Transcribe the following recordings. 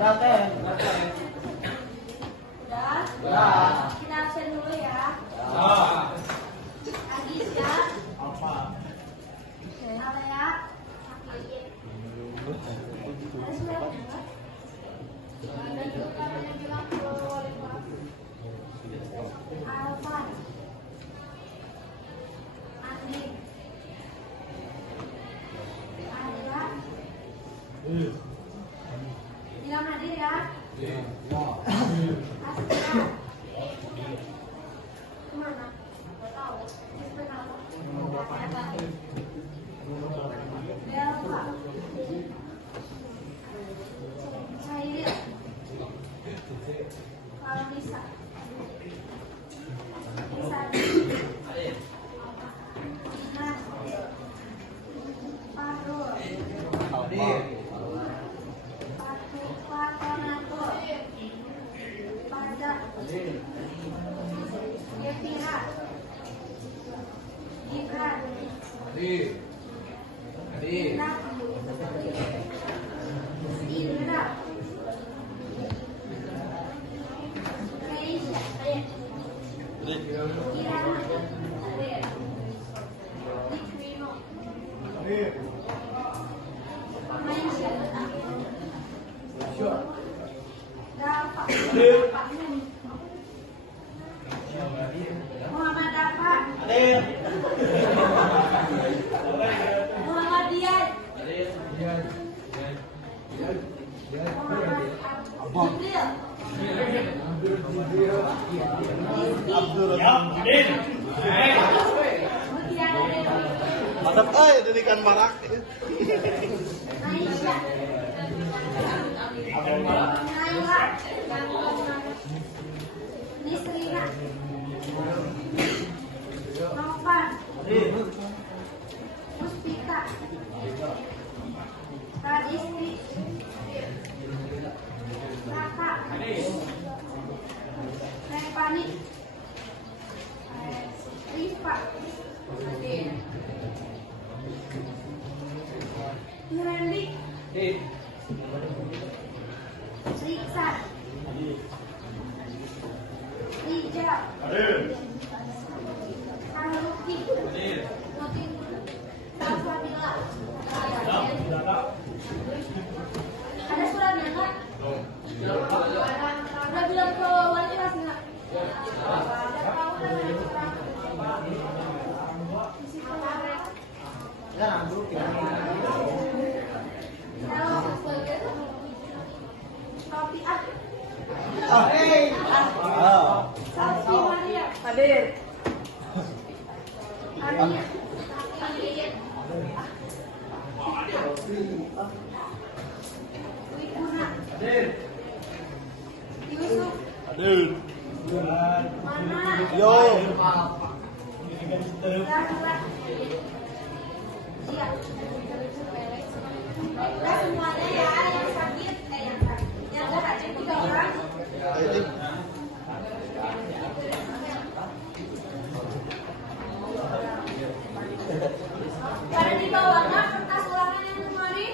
Udah teh. Udah. Kita absen dulu ya. Agis ya. Apa? Apa ya? Ada surat enggak? Ada juga yang bilang Alvan. Andi. Ada. Bilang hadir ya. Astra. Kemana? Gak tahu. Delta. Cair. Kalau bisa. Bisa. Inas. Parul. Patonato. Pada. Yevira. Gibran. Indra. Indra. Keisha. Kirana. Dikrino. Maisha. Dafa. Muhammad Dafa. Muhammad Dian. Muhammad Jibril. Mantap euy dari ikan barak. Aisyah. Naila. Nisrina. Novan. Muspika. Radisti. Raka. Repani. Rifa. Randy. Riksan. Rijal. Haruki. Alfadila. Ada suratnya enggak? Udah bilang ke wali kelas enggak? Ropiah. Salsi Maria. Hadir. Arya. Wikuna. Yusuf. Mana? Yo. Rahla. Iya. Udah semuanya ya, yang sakit, yang nggak sakit 3 orang. Pada di bawahnya kertas ulangan yang kemarin.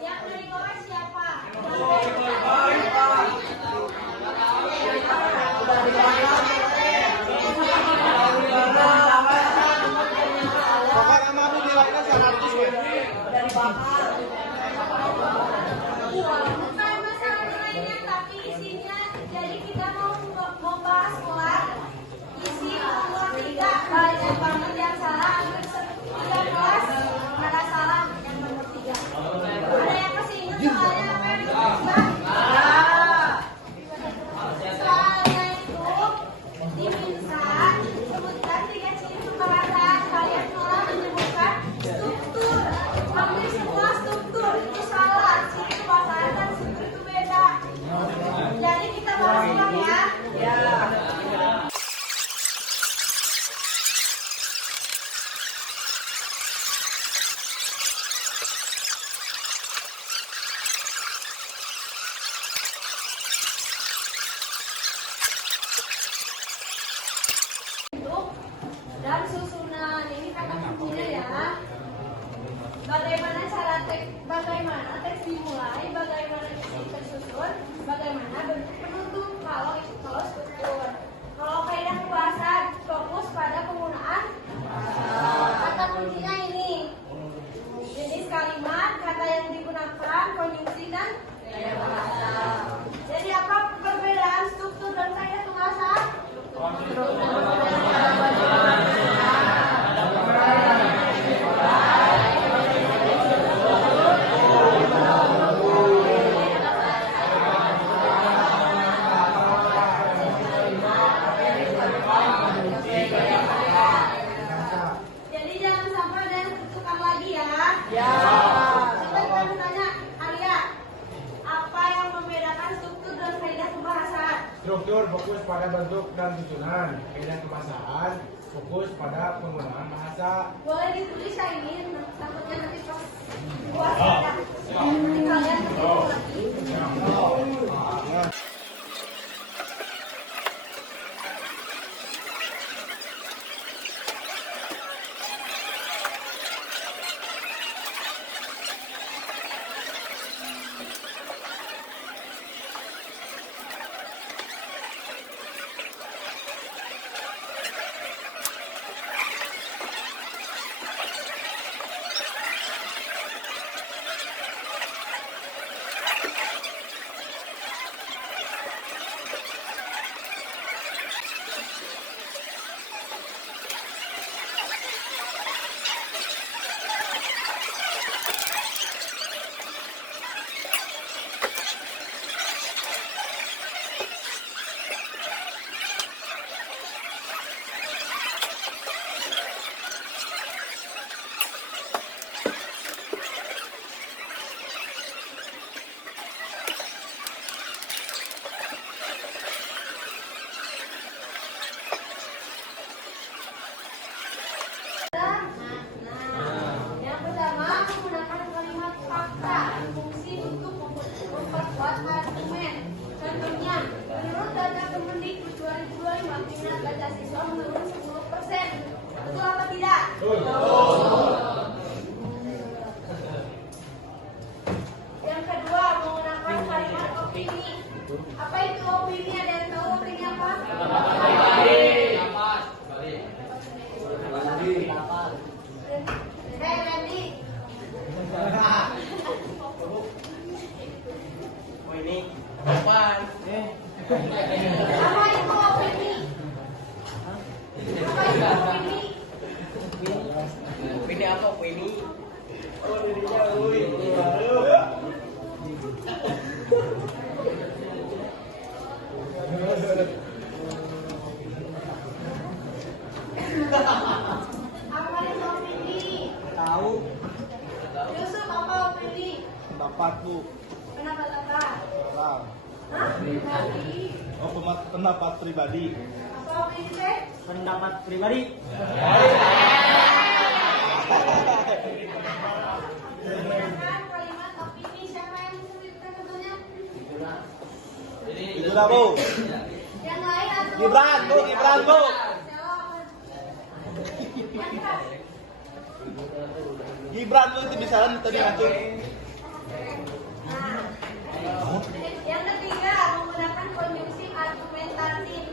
Yang dari bawah siapa? Pokoknya mah nilainya 100 we. Bukan masalah nilainya, tapi isinya. Jadi kita mau membahas ulang isi nomor 3. Banyak banget yang salah. Hampir 3 kelas ada salah yang nomor 3. Ada yang kesini soalnya apa yang disebutkan? Soalnya itu diminta sebutkan 3 ciri pembahasan. Kalian malah menyebutkan struktur. Hampir semua struktur itu salah. Ciri pembahasan dan struktur itu beda. Jadi kita bahas ulang ya. Duduk. Struktur fokus pada bentuk dan susunan. Media kemasan fokus pada penggunaan bahasa. Boleh ditulis ya ini, takutnya nanti pas buat ada. Nanti kalian ketemu lagi. Yang pertama, menggunakan kalimat fakta fungsi untuk memperkuat argumen. Contohnya, menurut data Kemendikbud 2025, minat baca siswa menurun 10%. Betul apa tidak? Yang kedua, menggunakan kalimat opini. Apa itu opini? Ada yang tahu opini apa? Randy. Apa itu opini? Apa itu opini? Ini apa ini? Apa itu opini? Tahu Yusuf, apa opini? pendapat Bu. Kenapa apa? Orang. Hah? Tadi. Oh, pendapat pribadi. Apa opini teh? Pendapat pribadi. Menggunakan kalimat opini. Siapa yang menceritakan contohnya? Itulah Bu. Yang lain atau? Gibran Bu, Gibran Bu. Jawab. Yang keras. Gibran Bu itu bisa tadi ngacung. Nah, yang ketiga, menggunakan konjungsi argumentatif.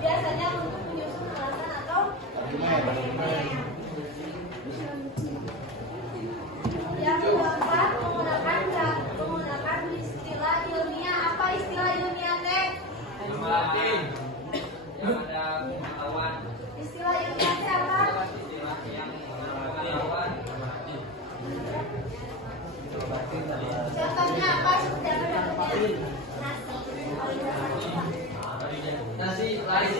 Biasanya untuk menyusun alasan atau argumen. Yang keempat, menggunakan istilah ilmiah. Apa istilah ilmiah teh? Yang ada pengetahuan. Istilah ilmiah teh apa? Istilah yang pengetahuan. Contohnya apa? Sudah contohnya. Nasi lari.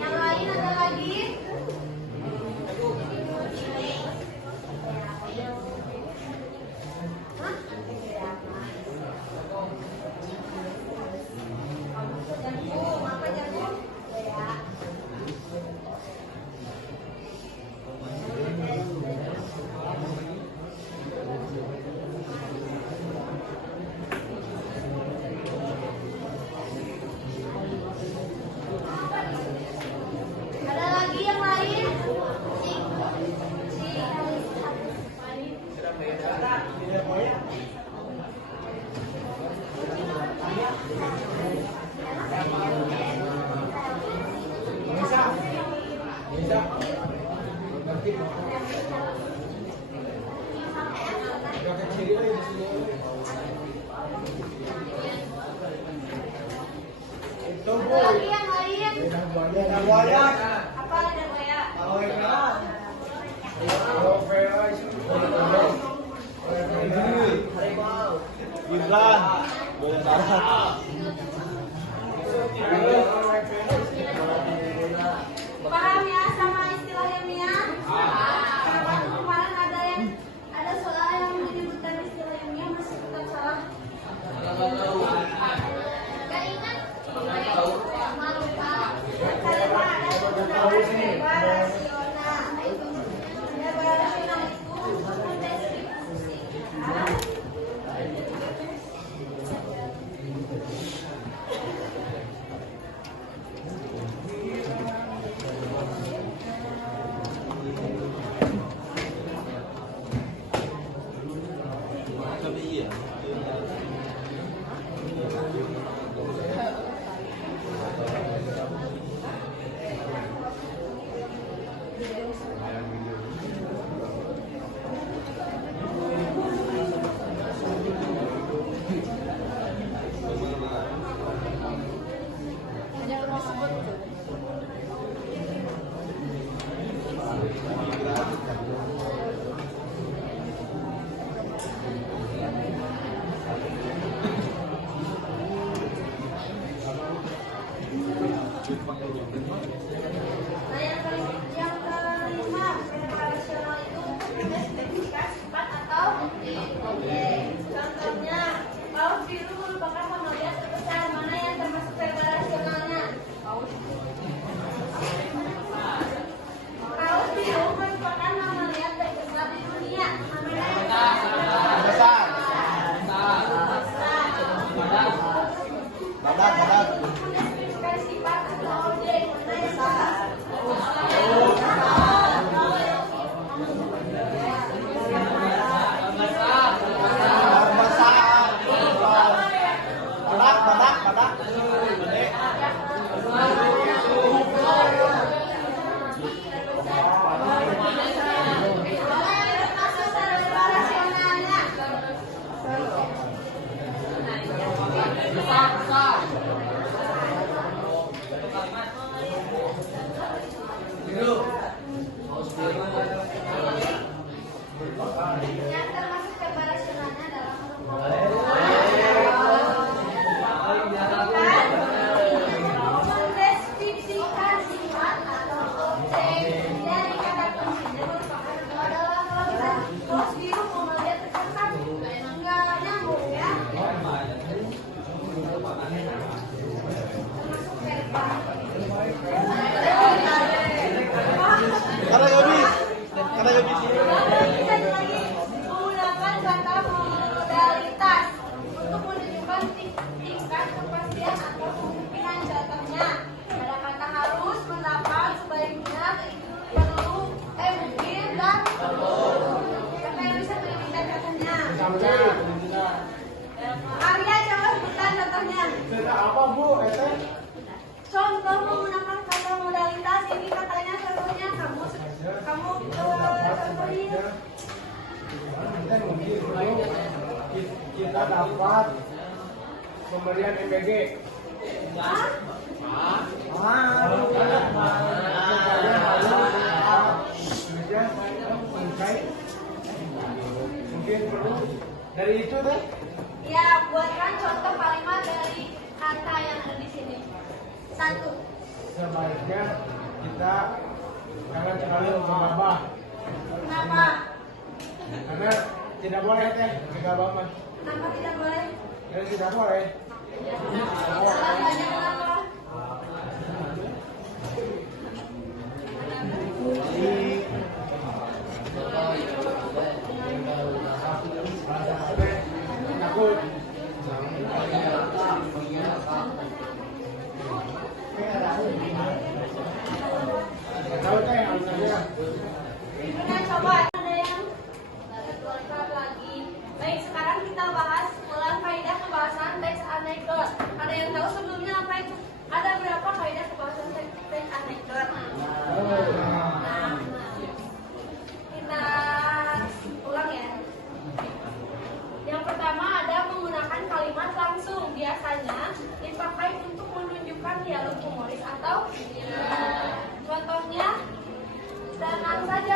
Yang lain ada lagi? Hah? Jagung, apa jagung? Ya. Ada lagi yang lain? Bisa. Berarti udah kecil aja di sini. Itu Bu. Ada lagi yang lain? Buaya. Apa ada Nah, yang kelima, preparasional itu punya spesifikasi sifat atau objek. Contohnya, paus biru merupakan mamalia terbesar. Mana yang termasuk preparasionalnya? Paus biru merupakan mamalia terbesar di dunia. Mana yang Besar. besar? Badak. Punya spesifikasi sifat atau objek. Mana yang besar? Badak. Masuk preparasionalnya. Yang termasuk preparasionalnya adalah mendeskripsikan sifat atau objek. Dari kata kuncinya merupakan adalah paus biru mamalia terbesar. Enggak nyambung ya. Termasuk Karena habis. Satu lagi, menggunakan kata modalitas untuk menunjukkan tingkat kepastian atau kemungkinan. Contohnya, ada kata harus, mendapat, sebaiknya, perlu, mungkin, dan siapa yang bisa menunjukkan katanya? Arya, coba sebutkan contohnya. Cerita apa Bu? Contoh menggunakan kata modalitas ini katanya contohnya kamu contohin. Kita dapat pemberian MBG. Mungkin perlu dari itu deh. Ya, buatkan contoh kalimat dari kata yang ada di sini. 1. Sebaiknya kita jangan terlalu gegabah. Kenapa? Karena tidak boleh teh gegabah mah. Kenapa tidak boleh? Dan tidak boleh. Alasannya kenapa? Takut. Tahu teh alasannya. Nah, coba ada yang lengkap lagi. Baik, sekarang kita bahas ulang kaidah kebahasan teks anekdot. Ada yang tahu sebelumnya apa itu? Ada berapa kaidah kebahasan teks anekdot? Nah, kita ulang ya. Yang pertama ada menggunakan kalimat langsung. Biasanya dipakai untuk menunjukkan dialog humoris atau contohnya dengan saja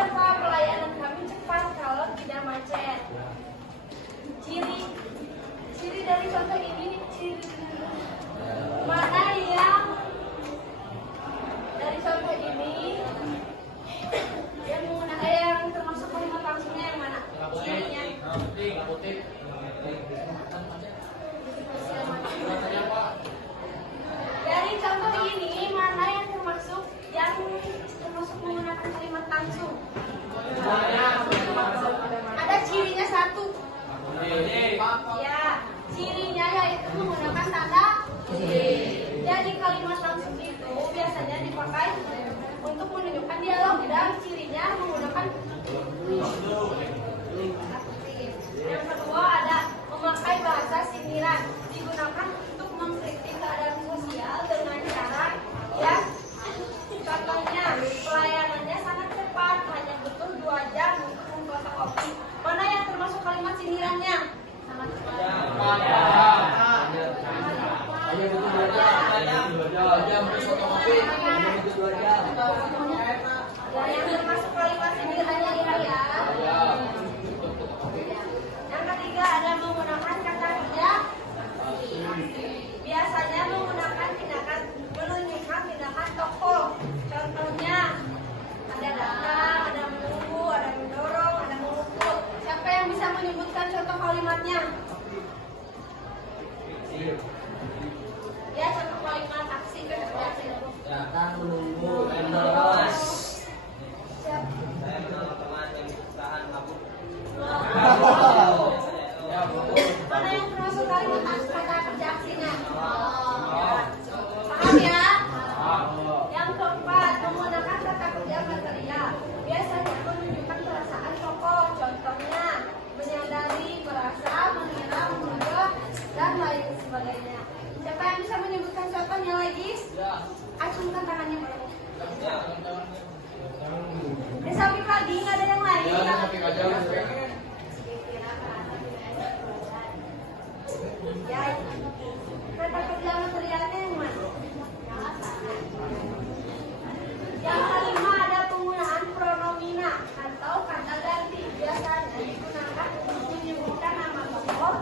Ya, yang termasuk kalimat sindirannya ya. Yang ketiga ada menggunakan kata tidak. Biasanya menggunakan tindakan menunjukkan tindakan tokoh. Contohnya ada datang, ada menunggu, ada mendorong, ada mengukur. Siapa yang bisa menyebutkan contoh kalimatnya? Ya, contoh kalimat aksi kecerdasan. Datang menunggu mendorong. Siap. Saya menolong teman yang berusaha mabuk. Mana yang termasuk kalimat kata kerja aksinya? Paham ya? Yang keempat, menggunakan kata kerja material. Biasanya menunjukkan perasaan tokoh. Contohnya menyadari, merasa, mengira, menduga, dan lain sebagainya. Siapa yang bisa menyebutkan contohnya lagi? Acungkan tangannya. Sampai pagi nggak ada yang lain. Ya, kata kerja materialnya yang mana? Yang kelima ada penggunaan pronomina atau kata ganti. Biasanya digunakan untuk menyebutkan nama tokoh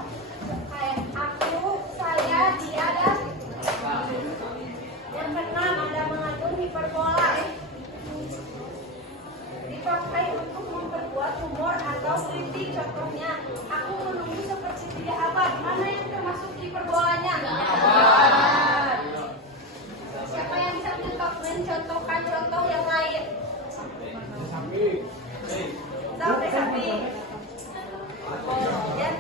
kayak aku, saya, dia, dan yang keenam ada mengandung hiperbola. Dipakai untuk memperkuat humor atau kritik. Contohnya, aku menunggu seperti 3 abad. Mana yang termasuk hiperbolanya? Siapa yang bisa mencontohkan contoh yang lain? Sampai sapi. Ya.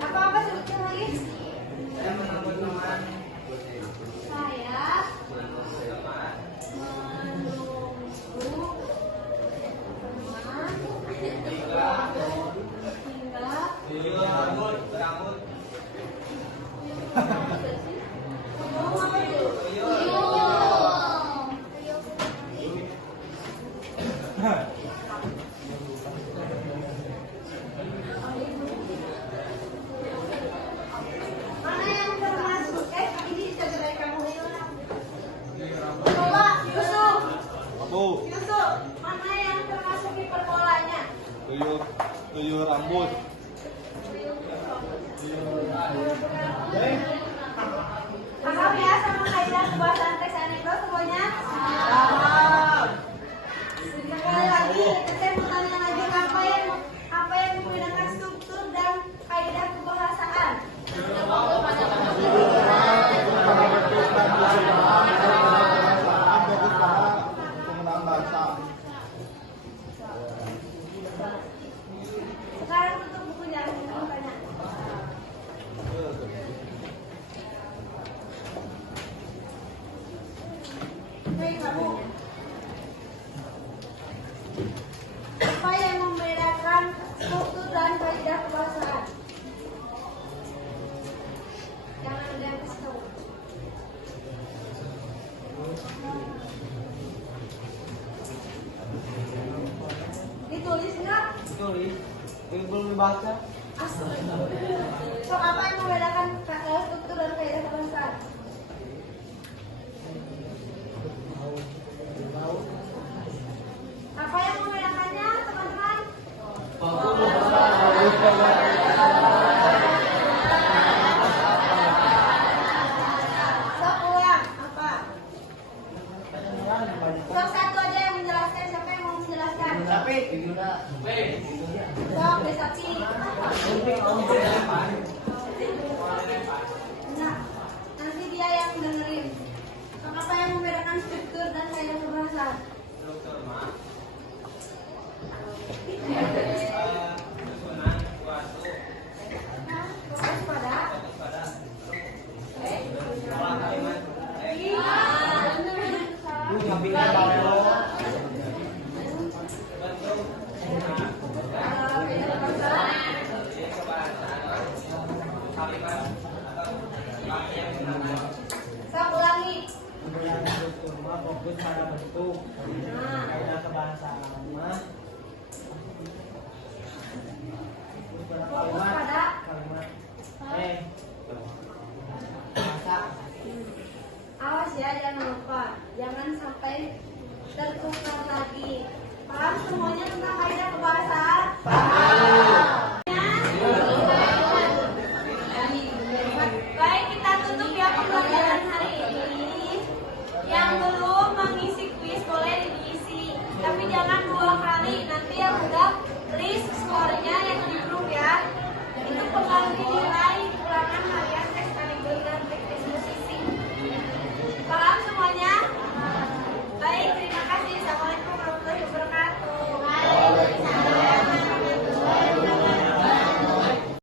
Apa-apa sebutkan lagi? Saya menunggu teman. Saya menunggu teman hingga Rambut. mana yang termasuk ini cederai kamu Bola, Yusuf. Aku. Yusuf, mana yang termasuk hiperbolanya? Tuyul rambut. Paham ya sama kaidah pembahasan teks anekdot semuanya? Sekali lagi, saya mau tanya lagi apa yang menggunakan struktur dan kaidah kebahasaan? Fokus pada penggunaan bahasa. Sekarang tutup bukunya, kamu tanya. Hei kamu, apa yang membedakan struktur dan kaidah kebahasaan? Jangan ada yang kasih tahu. Ditulis nggak? Tulis. Belum dibaca. So, apa yang membedakan struktur dan kaidah kebahasaan? Apa yang membedakannya, teman-teman? Sok ulang, apa? Sok satu aja yang menjelaskan. Siapa yang mau menjelaskan? Sok, Besapi. Nah, nanti dia yang dengerin. Sok, apa yang membedakan struktur dan kaidah kebahasaan? Struktur mah. Fokus pada Pola kalimat. kaidah kebahasaan. Kalimat atau Sok ulangi. Penggunaan struktur mah fokus pada bentuk. Nah. Kaidah kebahasaan mah